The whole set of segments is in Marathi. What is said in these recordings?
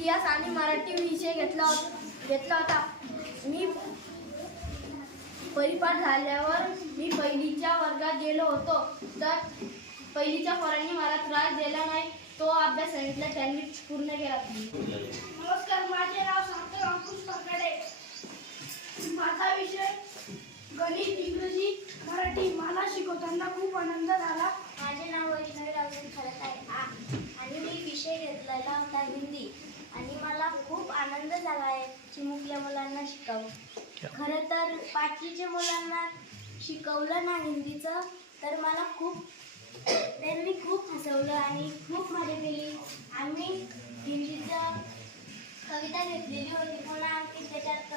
इतिहास आणि मराठी विषय घेतला होता घेतला होता. मी परिपाठ झाल्यावर मी पहिलीच्या वर्गात गेलो होतो. तर पहिलीच्या पोरांनी मला त्रास दिला नाही. तो अभ्यास सांगितला त्यांनी पूर्ण केला. नमस्कार माझे नाव सार्थक अंकुश आनंद झाला आहे चिमुकल्या मुलांना शिकवून खरं तर पाचवीच्या मुलांना शिकवलं ना हिंदीचं तर मला खूप त्यांनी खूप हसवलं आणि खूप मजा केली. आम्ही हिंदीचं कविता घेतलेली होती पुन्हा आणखी त्याच्यात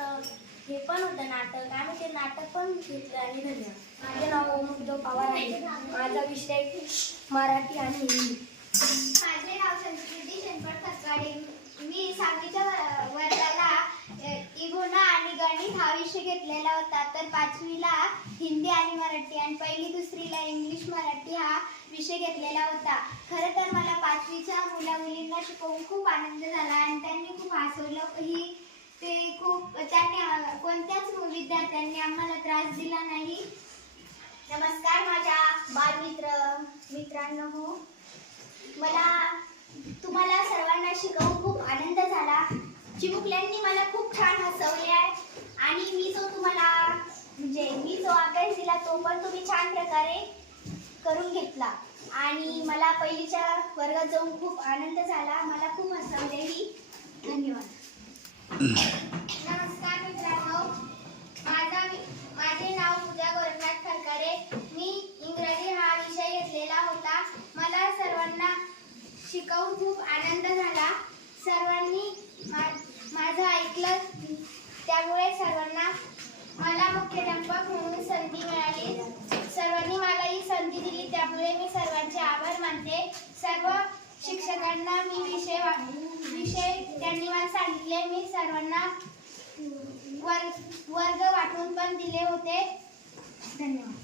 हे पण होतं नाटक. आम्ही ते नाटक पण घेतलं आणि धन्यवाद माझे नाव ओमुद्दव पवार आहे. माझा विषय मराठी आणि हिंदी. माझे नाव संस्कृती शंकर फसकाडे मी सहावीच्या व- वर्गाला अ, इगोना आणि गणित हा विषय घेतलेला होता तर पाचवीला हिंदी आणि मराठी आणि पहिली दुसरीला इंग्लिश मराठी हा विषय घेतलेला होता. खरं तर मला पाचवीच्या मुला मुलींना शिकवून खूप आनंद झाला आणि त्यांनी खूप हसवलं. ही ते खूप त्यांनी कोणत्याच विद्यार्थ्यांनी आम्हाला त्रास दिला नाही. नमस्कार माझ्या बालमित्र मित्रांनो. हो मला तुम्हाला सर्वांना शिकवून खूप आनंद झाला. चिमुकल्यांनी मला खूप छान हसवले आहे. आणि मी जो तुम्हाला म्हणजे मी जो अभ्यास दिला तो पण तुम्ही छान प्रकारे करून घेतला. आणि मला पहिलीच्या वर्गात जाऊन खूप आनंद झाला. मला खूप हसवलेही म्हणजे धन्यवाद. नमस्कार मित्रांनो. माझा माझे नाव पूजा गोरखनाथ खरकारे. मी इंग्रजी हा विषय घेतलेला होता. मला सर्वांना शिकवून खूप आनंद झाला. सर्वांनी माझं ऐकलं. त्यामुळे सर्वांना मला मुख्याध्यापक म्हणून संधी मिळाली. सर्वांनी मला ही संधी दिली त्यामुळे मी सर्वांचे आभार मानते. सर्व शिक्षकांना मी विषय विषय त्यांनी मला सांगितले. मी सर्वांना वर्ग वर्ग वाटून पण दिले होते. धन्यवाद.